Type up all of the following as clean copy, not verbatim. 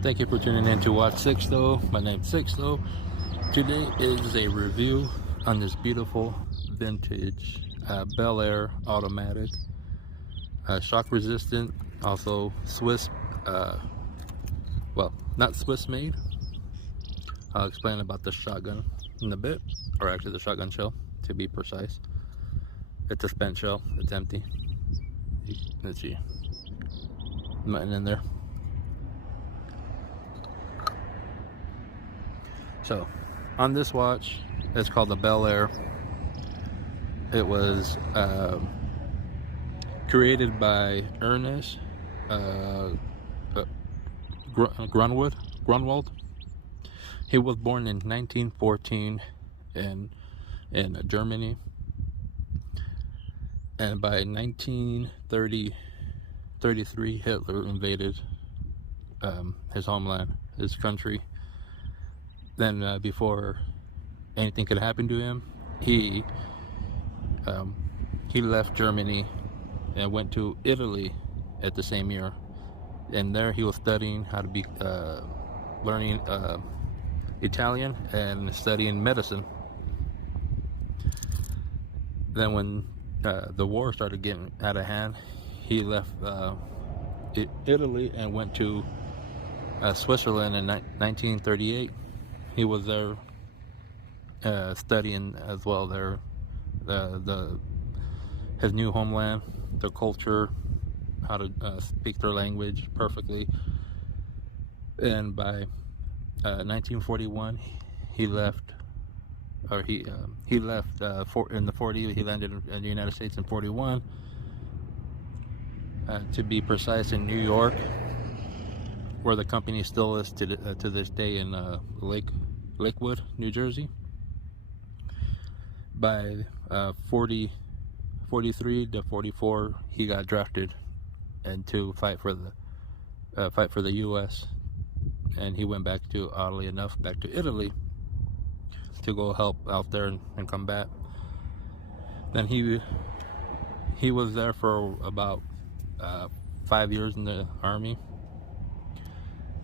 Thank you for tuning in to Watch Sixto. My name's Sixto. Today is a review on this beautiful vintage Belair automatic, shock resistant, also Swiss, well, not Swiss made. I'll explain about the shotgun in a bit, or actually the shotgun shell to be precise. It's a spent shell, it's empty. Let's see, nothing in there. So, on this watch, it's called the Belair. It was created by Ernest Grunwald. He was born in 1914 in Germany, and by 1933, Hitler invaded his homeland, his country. Then before anything could happen to him, he left Germany and went to Italy at the same year, and there he was studying how to be learning Italian and studying medicine. Then when the war started getting out of hand, he left Italy and went to Switzerland in 1938. He was there studying as well there his new homeland, their culture, how to speak their language perfectly. And by 1941, he left, or he left in the 40s. He landed in the United States in 41. To be precise, in New York, where the company still is to this day in Lakewood, New Jersey. By 43 to 44, he got drafted and to fight for the U.S. And he went back to, oddly enough, back to Italy to go help out there and combat. Then he was there for about 5 years in the army.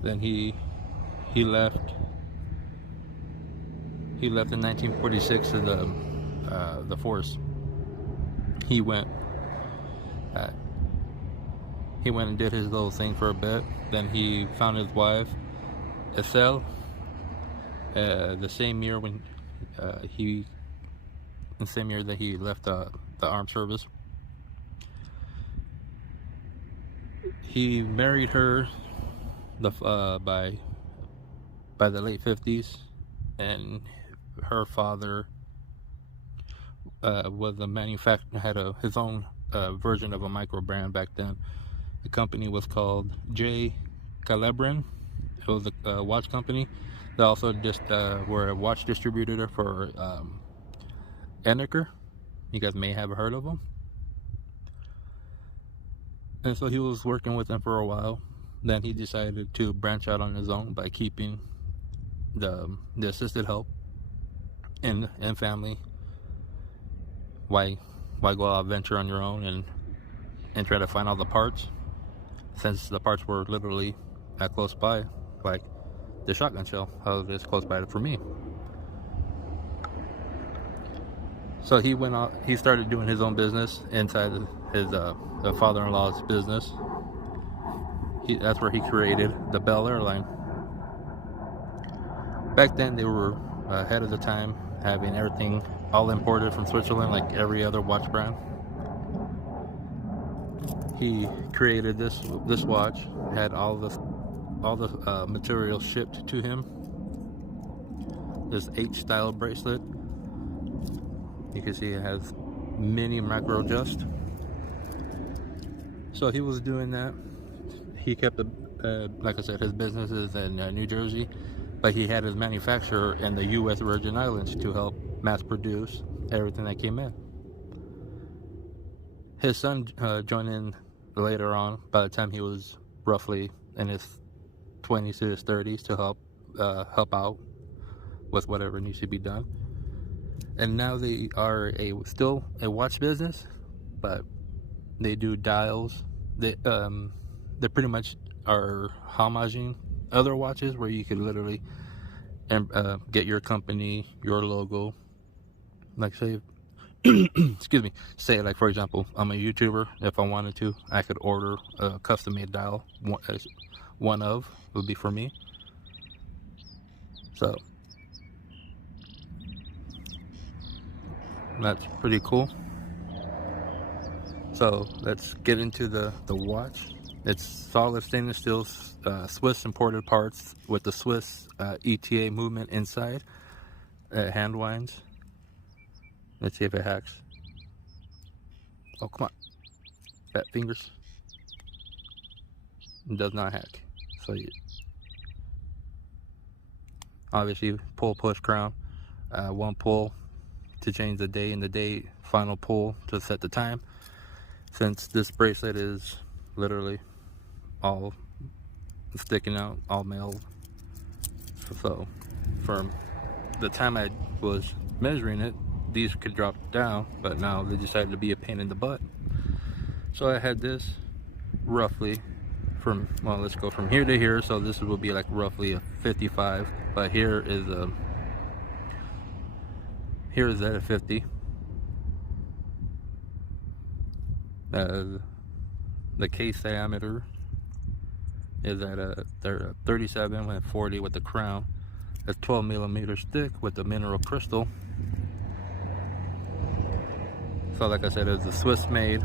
Then he left. He left in 1946 to the force. He went and did his little thing for a bit. Then he found his wife, Estelle, the same year when the same year that he left the armed service. He married her by the late 50s, and her father was a manufacturer, had his own version of a micro brand back then. The company was called J. Calibran. It was a watch company. They also just were a watch distributor for Eneker. You guys may have heard of them. And so he was working with them for a while. Then he decided to branch out on his own by keeping the assisted help and family. Why go out venture on your own and try to find all the parts, since the parts were literally that close by, like the shotgun shell, how it is close by for me. So he went out. He started doing his own business inside his father-in-law's business. That's where he created the Belair line. Back then, they were ahead of the time, having everything all imported from Switzerland, like every other watch brand. He created this watch. Had all the materials shipped to him. This H-style bracelet. You can see it has mini micro adjust. So he was doing that. He kept like I said, his business is in New Jersey, but he had his manufacturer in the U.S. Virgin Islands to help mass produce everything that came in. His son joined in later on, by the time he was roughly in his 20s to his 30s, to help out with whatever needs to be done. And now they are still a watch business, but they do dials. They pretty much are homaging other watches where you could literally get your company, your logo, like say excuse me, say like for example, I'm a YouTuber. If I wanted to, I could order a custom made dial. One of would be for me. So that's pretty cool. So let's get into the watch. It's solid stainless steel, Swiss imported parts with the Swiss ETA movement inside. Hand winds. Let's see if it hacks. Oh, come on. Fat fingers. It does not hack. So you obviously pull, push, crown. One pull to change the day, and the day final pull to set the time. Since this bracelet is literally all sticking out, all metal, so from the time I was measuring it, these could drop down, but now they decided to be a pain in the butt. So I had this roughly from, well, let's go from here to here. So this will be like roughly a 55, but here is at a 50. The case diameter is at a 37 with 40 with the crown. It's 12 millimeters thick with the mineral crystal. So like I said, it's a Swiss made,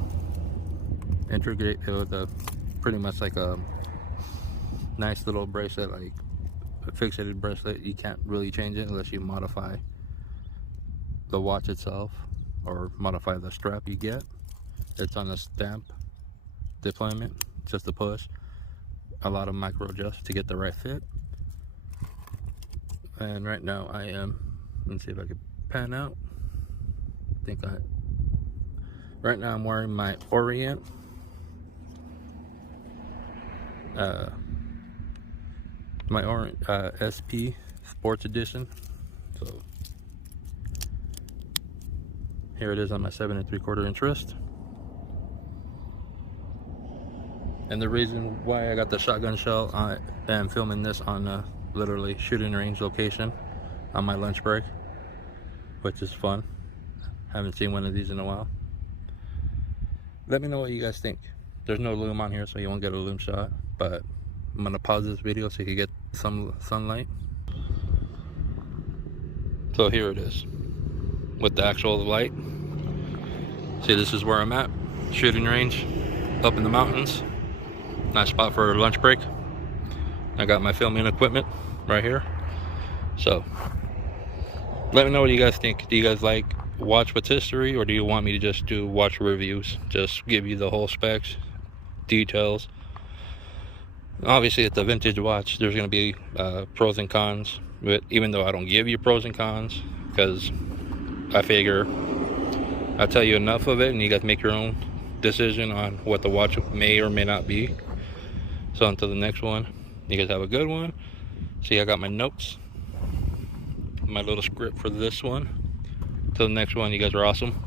integrate. It was pretty much like a nice little bracelet, like a fixated bracelet. You can't really change it unless you modify the watch itself or modify the strap you get. It's on a stamp deployment, just a push. A lot of micro adjusts to get the right fit. And right now I am, let's see if I can pan out. Right now I'm wearing my Orient SP Sports Edition. So here it is on my 7 3/4 inch wrist. And the reason why I got the shotgun shell, I am filming this on a literally shooting range location on my lunch break, which is fun. Haven't seen one of these in a while. Let me know what you guys think. There's no lume on here, so you won't get a lume shot, but I'm gonna pause this video so you can get some sunlight. So here it is with the actual light. See, this is where I'm at, shooting range up in the mountains. Nice spot for a lunch break. I got my filming equipment right here. So let me know what you guys think. Do you guys like watch with history, or do you want me to just do watch reviews, just give you the whole specs, details? Obviously it's a vintage watch, there's going to be pros and cons, but even though I don't give you pros and cons, because I figure I'll tell you enough of it and you guys make your own decision on what the watch may or may not be. So until the next one, you guys have a good one. See, I got my notes, my little script for this one. Till the next one, you guys are awesome.